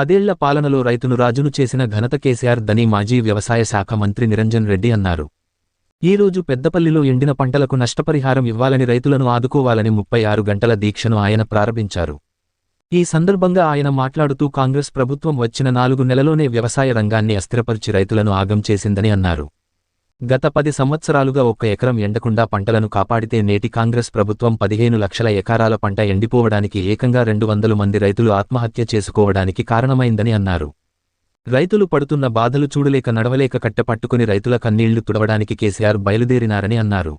పదేళ్ళ పాలనలో రైతును రాజును చేసిన ఘనత కేసీఆర్ దని మాజీ వ్యవసాయ శాఖ మంత్రి నిరంజన్ రెడ్డి అన్నారు. ఈ రోజు పెద్దపల్లిలో ఎండిన పంటలకు నష్టపరిహారం ఇవ్వాలని రైతులను ఆదుకోవాలని ముప్పై ఆరు గంటల దీక్షను ఆయన ప్రారంభించారు. ఈ సందర్భంగా ఆయన మాట్లాడుతూ కాంగ్రెస్ ప్రభుత్వం వచ్చిన నాలుగు నెలలోనే వ్యవసాయ రంగాన్ని అస్థిరపరిచి రైతులను ఆగం చేసిందని అన్నారు. గత పది సంవత్సరాలుగా ఒక్క ఎకరం ఎండకుండా పంటలను కాపాడితే నేటి కాంగ్రెస్ ప్రభుత్వం పదిహేను లక్షల ఎకరాల పంట ఎండిపోవడానికి ఏకంగా రెండు వందలు మంది రైతులు ఆత్మహత్య చేసుకోవడానికి కారణమైందని అన్నారు. రైతులు పడుతున్న బాధలు చూడలేక నడవలేక కట్టపట్టుకుని రైతుల కన్నీళ్ళు తుడవడానికి కేసీఆర్ బయలుదేరినారని అన్నారు.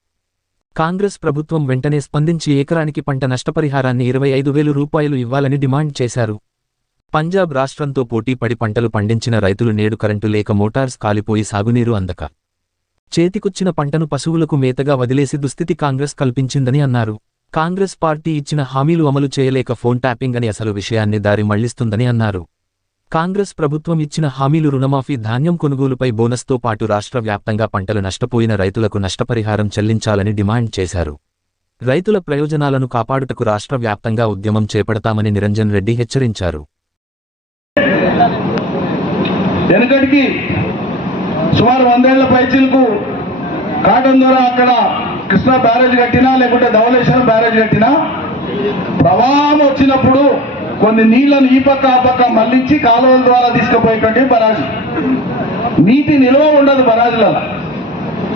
కాంగ్రెస్ ప్రభుత్వం వెంటనే స్పందించి ఏకరానికి పంట నష్టపరిహారాన్ని ఇరవై ఐదు వేలు రూపాయలు ఇవ్వాలని డిమాండ్ చేశారు. పంజాబ్ రాష్ట్రంతో పోటీ పడి పంటలు పండించిన రైతులు నేడు కరెంటు లేక మోటార్స్ కాలిపోయి సాగునీరు అందక. చేతికొచ్చిన పంటను పశువులకు మేతగా వదిలేసి దుస్థితి కాంగ్రెస్ కల్పించిందని అన్నారు. కాంగ్రెస్ పార్టీ ఇచ్చిన హామీలు అమలు చేయలేక ఫోన్ ట్యాపింగ్ అని అసలు విషయాన్ని దారి మళ్ళిస్తుందని అన్నారు. కాంగ్రెస్ ప్రభుత్వం ఇచ్చిన హామీలు రుణమాఫీ ధాన్యం కొనుగోలుపై బోనస్తో పాటు రాష్ట్ర వ్యాప్తంగా పంటలు నష్టపోయిన రైతులకు నష్టపరిహారం చెల్లించాలని డిమాండ్ చేశారు. రైతుల ప్రయోజనాలను కాపాడుటకు రాష్ట్ర వ్యాప్తంగా ఉద్యమం చేపడతామని నిరంజన్ రెడ్డి హెచ్చరించారు. సుమారు వందేళ్ళ పైచిలకు కాటన్ ద్వారా అక్కడ కృష్ణా బ్యారేజ్ కట్టినా లేకుంటే ధవలేశ్వరం బ్యారేజ్ కట్టినా ప్రవాహం వచ్చినప్పుడు కొన్ని నీళ్ళను ఈ పక్క ఆ పక్క మళ్ళించి కాలువల ద్వారా తీసుకుపోయేటువంటి బరాజు. నీటి నిల్వ ఉండదు బరాజులలో.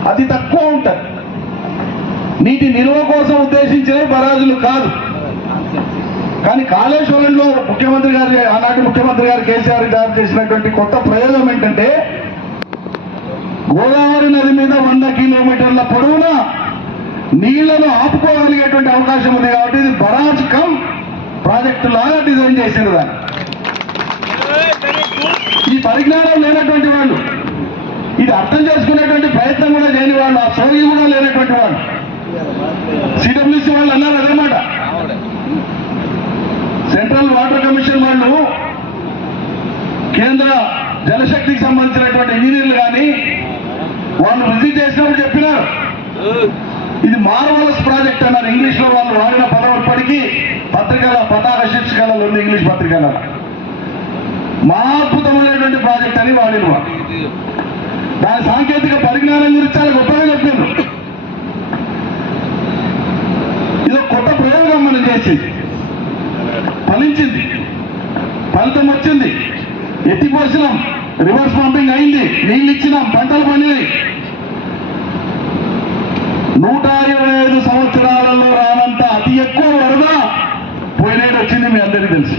అతి తక్కువ ఉంటుంది. నీటి నిల్వ కోసం ఉద్దేశించిన బరాజులు కాదు. కానీ కాళేశ్వరంలో ముఖ్యమంత్రి గారు ఆనాటి ముఖ్యమంత్రి గారు కేసీఆర్ గారు చేసినటువంటి కొత్త ప్రయోగం ఏంటంటే గోదావరి నది మీద వంద కిలోమీటర్ల పొడవున నీళ్ళను ఆపుకోగలిగేటువంటి అవకాశం ఉంది కాబట్టి ఇది బరాజ్ కమ్ ప్రాజెక్టు లాగా డిజైన్ చేసింది దాన్ని. ఈ పరిజ్ఞానం లేనటువంటి వాళ్ళు ఇది అర్థం చేసుకునేటువంటి ప్రయత్నం కూడా లేని వాళ్ళు ఆ సోయి కూడా లేనటువంటి వాళ్ళు. సిడబ్ల్యూసీ వాళ్ళు అన్నారు అదనమాట సెంట్రల్ వాటర్ కమిషన్ వాళ్ళు కేంద్ర జలశక్తికి సంబంధించినటువంటి ఇంజనీర్లు కానీ వాళ్ళు విజిట్ చేసినప్పుడు చెప్పినారు. ఇది మార్వలస్ ప్రాజెక్ట్ అన్నారు. ఇంగ్లీష్లో వాళ్ళు వాడిన పదం ఇప్పటికీ పత్రికల పతాక శీర్షికలలో ఉంది ఇంగ్లీష్ పత్రికల మా అద్భుతమైనటువంటి ప్రాజెక్ట్ అని వాడిన దాని సాంకేతిక పరిజ్ఞానం గురించి చాలా గొప్పగా చెప్పారు ఇది కొత్త ప్రయోగం మనం చేసింది. ఫలించింది. ఫలితం వచ్చింది. ఎత్తిపోసినాం రివర్స్ పంపింగ్ అయింది. నీళ్ళు ఇచ్చిన పంటలు పండినాయి. నూట ఇరవై ఐదు సంవత్సరాలలో రానంత అతి ఎక్కువ వరద పోయినేడు వచ్చింది మీ అందరికీ తెలుసు.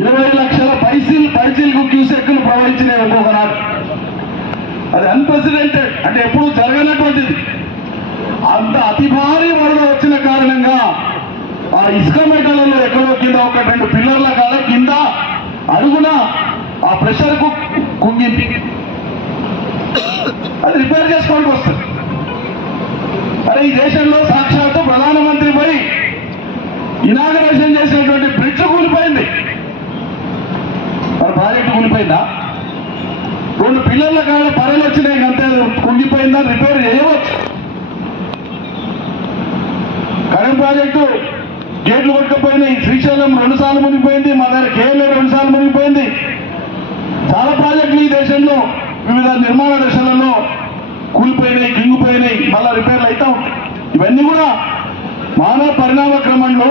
ఇరవై లక్షల పైసలు పైసీలకు క్యూసెక్కులు ప్రవహించినాయి ఒక్కొక్క నాడు అది అన్ప్రెసిడెంటెడ్ అంటే ఎప్పుడు జరగనటువంటిది. అంత అతి భారీ వరద వచ్చిన కారణంగా ఆ ఇసుక మెటలలో ఎక్కడో కింద ఒక రెండు పిల్లర్ల కాడ కింద అడుగున ఆ ప్రెషర్కు కుంగింది అది రిపేర్ చేసుకోవడానికి వస్తుంది. అరే ఈ దేశంలో సాక్షాత్తు ప్రధానమంత్రి పోయి ఇనాగరేషన్ చేసినటువంటి బ్రిడ్జ్ కూలిపోయింది. మరి ప్రాజెక్టు కూలిపోయిందా? రెండు పిల్లల కాడ పరలు వచ్చినాయి అంతే కుంగిపోయిందా రిపేర్ చేయవచ్చు కరెంట్ ప్రాజెక్టు గేట్లు రాజ్యం రెండు సార్లు మునిగిపోయింది మా దగ్గర కేరళ రెండు సార్లు మునిగిపోయింది. చాలా ప్రాజెక్టులు ఈ దేశంలో వివిధ నిర్మాణ దశలలో కూలిపోయినాయి కింగిపోయినాయి మళ్ళా రిపేర్లు అవుతా ఉంటాయి ఇవన్నీ కూడా మానవ పరిణామ క్రమంలో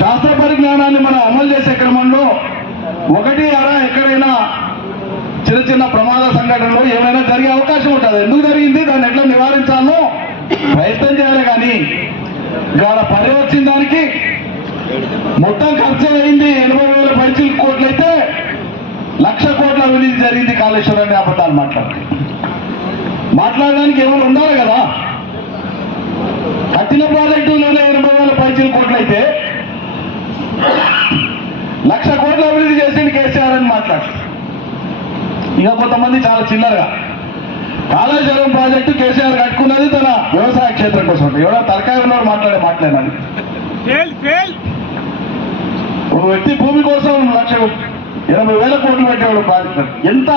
శాస్త్ర పరిజ్ఞానాన్ని మనం అమలు చేసే క్రమంలో ఒకటి అరా ఎక్కడైనా చిన్న చిన్న ప్రమాద సంఘటనలు ఏమైనా జరిగే అవకాశం ఉంటుంది. ఎందుకు జరిగింది? దాన్ని ఎట్లా నివారించాలో ప్రయత్నం చేయాలి కానీ ఇవాళ పర్యవచ్చిన వచ్చిన దానికి మొత్తం ఖర్చు అయింది ఎనభై వేల పైసలు కోట్లయితే లక్ష కోట్ల అవినీతి జరిగింది కాళేశ్వరాన్ని అబద్ధాలు మాట్లాడి మాట్లాడడానికి ఎవరు ఉండాలి కదా? కట్టిన ప్రాజెక్టులోనే ఎనభై వేల పైసలు కోట్లయితే లక్ష కోట్ల అభివృద్ధి చేసింది కేసీఆర్ అని మాట్లాడు. ఇక కొంతమంది చాలా చిల్లరగా. కాళేశ్వరం ప్రాజెక్టు కేసీఆర్ కట్టుకున్నది తన వ్యవసాయ క్షేత్రం కోసం. ఎవడో తలకాయ ఉన్నవాడు మాట్లాడే మాట్లాడాను ఒక వ్యక్తి భూమి కోసం లక్ష ఎనభై వేల కోట్లు పెట్టేవాడు బాధితుడు ఎంత?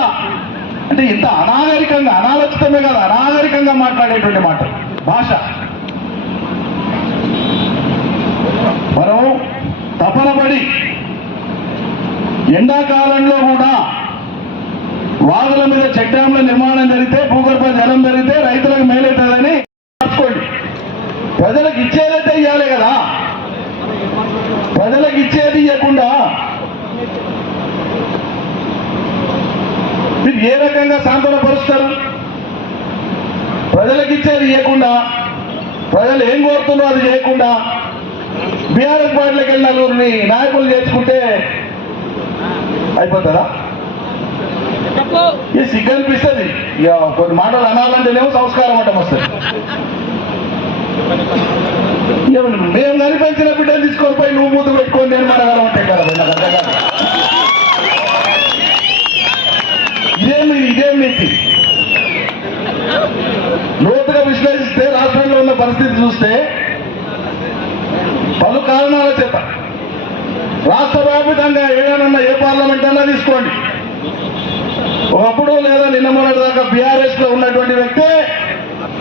అంటే ఇంత అనాగరికంగా అనాలోచితమే కాదు అనాగరికంగా మాట్లాడేటువంటి మాట. భాష. మనం తపనబడి ఎండాకాలంలో కూడా వాగుల మీద చెక్ డ్యాంల నిర్మాణం జరిగితే భూగర్భ జలం జరిగితే రైతులకు మేలవుతుందని మార్చుకోండి. ప్రజలకు ఇచ్చేదైతే ఇవ్వాలి కదా. ప్రజలకు ఇచ్చేది ఇవ్వకుండా మీరు ఏ రకంగా సాంత్వనపరుస్తారు? ప్రజలకు ఇచ్చేది ఇవ్వకుండా ప్రజలు ఏం కోరుతుందో అది చేయకుండా బీఆర్ఎస్ పార్టీలకు వెళ్ళిన నలుగురిని నాయకులు చేసుకుంటే అయిపోతుందా? ఈ సిగ్గు అనిపిస్తుంది ఇక కొన్ని మాటలు అనాలంటేనేమో సంస్కారం అంటాం వస్తుంది. మేము కనిపించిన బిడ్డలు తీసుకొని పోయి నువ్వు మూత పెట్టుకొని నేను మనగలం అంటే కదా పోయి నాకు అర్థం కాదు. ఇదేమి ఇదేం నీతి లోతుగా విశ్లేషిస్తే రాష్ట్రంలో ఉన్న పరిస్థితి చూస్తే పలు కారణాల చేత రాష్ట్ర వ్యాప్తంగా ఏదైనా ఏ పార్లమెంట్ అన్నా తీసుకోండి. ఒకప్పుడు లేదా నిన్న మొన్నటి దాకా బీఆర్ఎస్లో ఉన్నటువంటి వ్యక్తే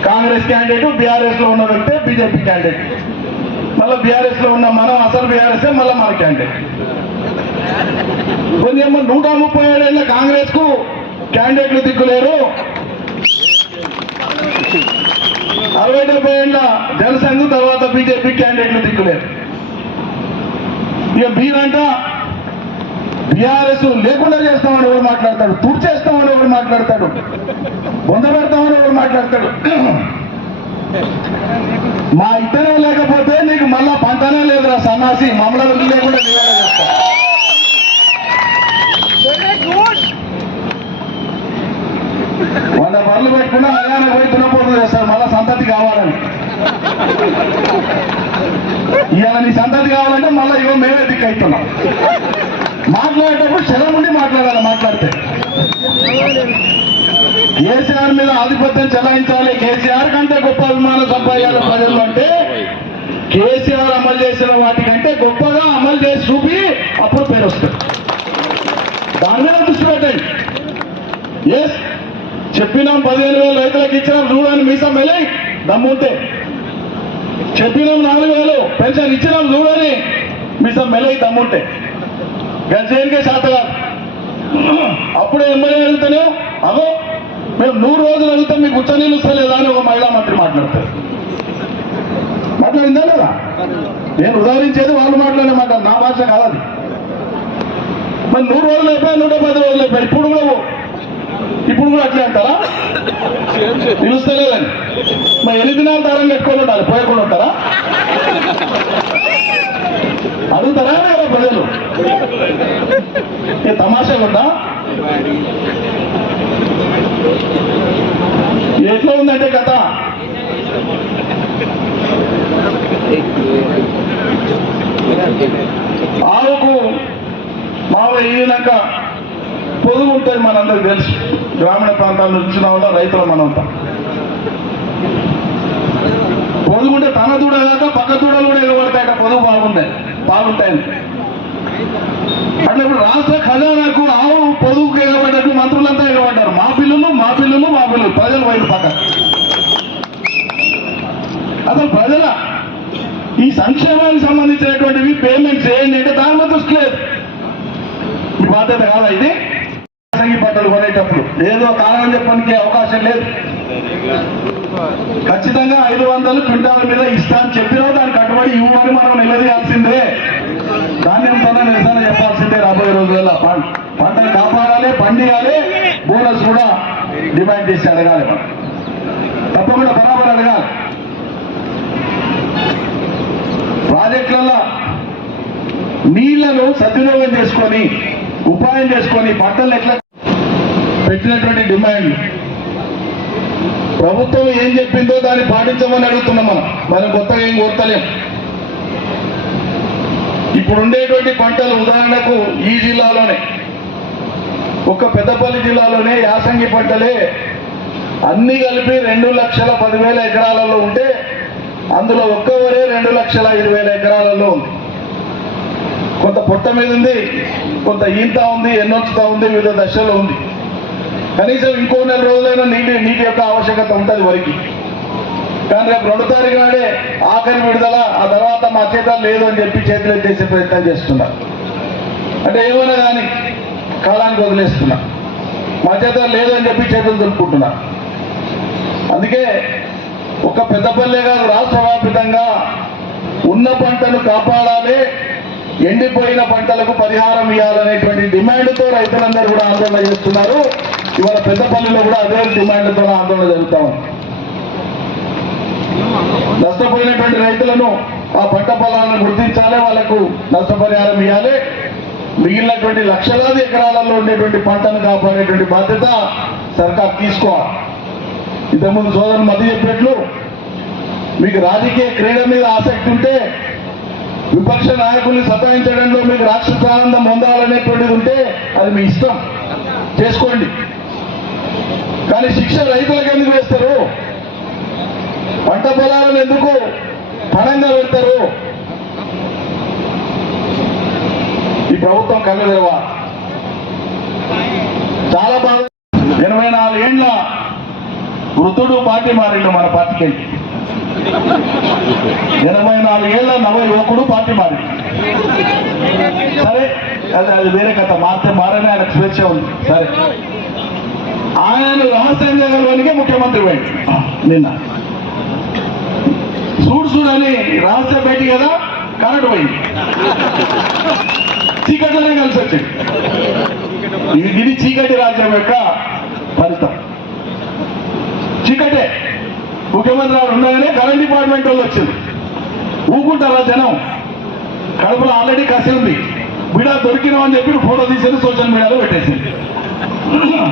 కాంగ్రెస్ క్యాండిడేట్ బీఆర్ఎస్లో ఉన్న వ్యక్తే బీజేపీ క్యాండిడేట్. మళ్ళీ బీఆర్ఎస్లో ఉన్న మనం అసలు బీఆర్ఎస్ మళ్ళీ మన క్యాండిడేట్. కొన్ని ఏమో నూట ముప్పై ఏడేళ్ళ కాంగ్రెస్కు క్యాండిడేట్లు దిక్కులేరు. అరవై డెబ్బై ఏళ్ళ జనసంఘ్ తర్వాత బీజేపీ క్యాండిడేట్లు దిక్కులేరు ఇక మీరంట బీఆర్ఎస్ లేకుండా చేస్తామని ఎవరు మాట్లాడతాడు తుడిచేస్తామని ఎవరు మాట్లాడతాడు బొంద పెడతామని ఎవరు మాట్లాడతాడు మా ఇద్దరే లేకపోతే నీకు మళ్ళా పంటనే లేదురా సన్నాసి. మమ్మల్ని లేకుండా నివారణ చేస్తా? వంద పనులు పెట్టుకున్నా అలానే పోయి దున్నపోతుంది చేస్తారు మళ్ళా సంతతి కావాలని. ఇవాళ నీ సంతతి కావాలంటే మళ్ళీ ఇవో మేమే దిక్కవుతున్నాం మాట్లాడేటప్పుడు శరం ఉండి మాట్లాడాలి మాట్లాడితే. కేసీఆర్ మీద ఆధిపత్యం చెలాయించాలి. కేసీఆర్ కంటే గొప్ప అభిమానం సంపాదించాలి ప్రజలు అంటే కేసీఆర్ అమలు చేసిన వాటికంటే గొప్పగా అమలు చేసి చూపి అప్పుడు పేరు వస్తుంది. దాని మీద దృష్టి పెట్టండి. ఎస్ చెప్పినాం పదిహేను వేలు రైతులకు ఇచ్చినాం చూడని మీసం వెళ్ళి దమ్ముంటే చెప్పినాం నాలుగు వేలు పెన్షన్ ఇచ్చినాం చూడని మిస్టర్ మెలయి దమ్ముంటే గంజేనికే శాత కాదు అప్పుడే ఎమ్మెల్యే అడుగుతానే అగో మేము నూరు రోజులు అడుగుతాం మీకు ఉచ్చ నీళ్ళు వస్తలేదా అని ఒక మహిళా మంత్రి మాట్లాడతారు. మాట్లాడిందా లేదా? నేను ఉదాహరించేది వాళ్ళు మాట్లాడే మాట నా భాష కాదు మరి నూరు రోజులు అయిపోయి నూట పది రోజులు అయిపోయి ఇప్పుడు కూడా ఇప్పుడు కూడా అట్లే అంటారా? పిలుస్తలేదని. మరి ఎన్ని దినాలు దారం కట్టుకొని ఉండాలి? పోయకుండా ఉంటారా? అడుగుతారా లేదా ప్రజలు? తమాషా ఉందా? ఎట్లా ఉందంటే కథ? ఆవుకు మావ ఈనాక పొదుగు ఉంటుంది మనందరికి తెలుసు. గ్రామీణ ప్రాంతాల నుంచి వచ్చిన వాళ్ళ రైతులు మనంతా పొదుగుంటే తన దూడ కాక పక్క దూడలు కూడా ఎగబడతాయట. పొదుగు బాగుంటాయి. బాగుంటాయని అంటే ఇప్పుడు రాష్ట్ర ఖజానాకు ఆవు పొదుగుకు ఎగబడ్డట్టు మంత్రులంతా ఎగబడ్డారు. మా పిల్లలు మా పిల్లలు మా పిల్లలు. ప్రజలు వైపు పక్క. అసలు ప్రజల ఈ సంక్షేమానికి సంబంధించినటువంటివి పేమెంట్స్ ఏంటి అంటే దాని మీద దృష్టి లేదు. మీ బాధ్యత కాదా ఇది? సంగి బట్టలు కొనేటప్పుడు ఏదో కారణం చెప్పడానికి అవకాశం లేదు. ఖచ్చితంగా ఐదు వందలు క్వింటాల మీద ఇస్తా అని చెప్పినా దానికి కట్టుబడి ఇవ్వమని మనం నిలదీయాల్సిందే. ధాన్యం పైన నిరసన చెప్పాల్సిందే రాబోయే రోజుల్లో. పంట పంటను కాపాడాలి పండియాలి బోనస్ కూడా డిమాండ్ చేసి అడగాలి మనం. తప్పకుండా బరాబర్ అడగాలి. ప్రాజెక్టులలో నీళ్ళను సద్వినియోగం చేసుకొని ఉపాయం చేసుకొని పంటలు ఎట్లా పెట్టినటువంటి డిమాండ్. ప్రభుత్వం ఏం చెప్పిందో దాన్ని పాటించమని అడుగుతున్నాం మనం. మనం కొత్తగా ఏం కోరతలేం. ఇప్పుడు ఉండేటువంటి పంటలు ఉదాహరణకు ఈ జిల్లాలోనే ఒక్క పెద్దపల్లి జిల్లాలోనే యాసంగి పంటలే అన్ని కలిపి రెండు లక్షల పదివేల ఎకరాలలో ఉంటే అందులో ఒక్క వరే రెండు లక్షల ఇరవై వేల ఎకరాలలో ఉంది. కొంత పొట్ట మీద ఉంది కొంత ఈంత ఉంది ఎన్నొచ్చుతా ఉంది వివిధ దశలో ఉంది. కనీసం ఇంకో నెల రోజులైనా నీటి నీటి యొక్క ఆవశ్యకత ఉంటుంది వరికి. కానీ రేపు రెండు తారీఖు నాడే ఆఖరి విడుదల ఆ తర్వాత మా చేత లేదు అని చెప్పి చేతులు ఎత్తేసే ప్రయత్నం చేస్తున్నారు అంటే ఏమైనా కానీ కాలానికి వదిలేస్తున్నా. మా చేత లేదు అని చెప్పి చేతులు దులుపుకుంటున్నా. అందుకే ఒక పెద్దపల్లె కాదు రాష్ట్ర వ్యాపితంగా ఉన్న పంటను కాపాడాలి ఎండిపోయిన పంటలకు పరిహారం ఇవ్వాలనేటువంటి డిమాండ్తో రైతులందరూ కూడా ఆందోళన చేస్తున్నారు. ఇవాళ పెద్దపల్లిలో కూడా అదే డిమాండ్తో ఆందోళన జరుగుతా ఉంది. నష్టపోయినటువంటి రైతులను ఆ పంట పొలాలను గుర్తించాలి వాళ్ళకు నష్టపరిహారం ఇవ్వాలి. మిగిలినటువంటి లక్షలాది ఎకరాలలో ఉండేటువంటి పంటను కాపాడేటువంటి బాధ్యత సర్కార్ తీసుకోవాలి. ఇంతకుముందు సోదరులు మధ్య చెప్పినట్లు మీకు రాజకీయ క్రీడ మీద ఆసక్తి ఉంటే విపక్ష నాయకుల్ని సతాయించడంలో మీకు రాష్ట్ర ఆనందం పొందాలనేటువంటిది ఉంటే అది మీ ఇష్టం. చేసుకోండి. కానీ శిక్ష రైతులకు ఎందుకు వేస్తారు? పంట పొలాలను ఎందుకు పణంగా పెడతారు? ఈ ప్రభుత్వం కళ్ళు చాలా బాగా ఇరవై నాలుగేండ్ల వృద్ధుడు పార్టీ మారిండు మన పార్టీకి. ఇరవై ఎనభై నాలుగేళ్ళ నవ యువకుడు పార్టీ మారి సరే అది అది వేరే కథ. మారితే మారని ఆయన స్వేచ్ఛ ఉంది. సరే. ఆయన రహస్యం చేయగలవానికే ముఖ్యమంత్రి పోయింది నిన్న. చూడు సూడు అని రాస్తే బయటి కదా కరెంట్ పోయింది. చీకట్లోనే కలిసి వచ్చింది. ఇది చీకటి రాజ్యం యొక్క ఫలితం చీకటే. ముఖ్యమంత్రి గారు ఉండగానే కరెంట్ డిపార్ట్మెంట్ వాళ్ళు వచ్చింది. ఊకుంటారా జనం? కడుపులో ఆల్రెడీ కసి ఉంది. బిడా దొరికినామని చెప్పి ఫోటో తీసేది సోషల్ మీడియాలో పెట్టేసింది.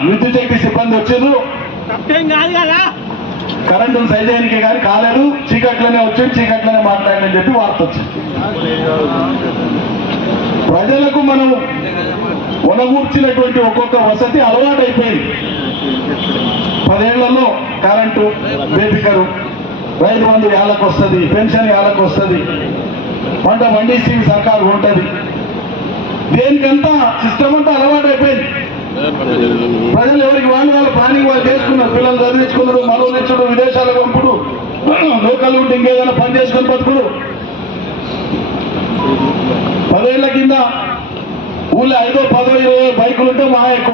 విద్యుత్ శక్తి సిబ్బంది కదా కరెంటు సైజానికి కానీ కాలేదు చీకట్లోనే వచ్చి చీకట్లోనే మాట్లాడని చెప్పి వార్త వచ్చింది. ప్రజలకు మనం వనగూర్చినటువంటి ఒక్కొక్క వసతి అలవాటైపోయింది. పదేళ్ళలో కరెంటు బేపికరు రైతు బంధు ఏళ్ళకు వస్తుంది పెన్షన్ ఏళ్ళకు వస్తుంది పంట పండిస్తే సర్కారు ఉంటుంది. దేనికంతా సిస్టమ్ అంతా అలవాటైపోయింది. ప్రజలు ఎవరికి వాళ్ళు వాళ్ళ ప్లానింగ్ వాళ్ళు చేసుకున్నారు పిల్లలు చదివించుకున్నారు మరోనిచ్చుడు విదేశాలకు పంపుడు లోకల్ ఉంటే ఇంకేదైనా పని చేసుకొని బతుకుడు. పదేళ్ళ కింద ఊళ్ళో ఐదో పదో ఇరవై బైకులు ఉంటే మా ఎక్కువ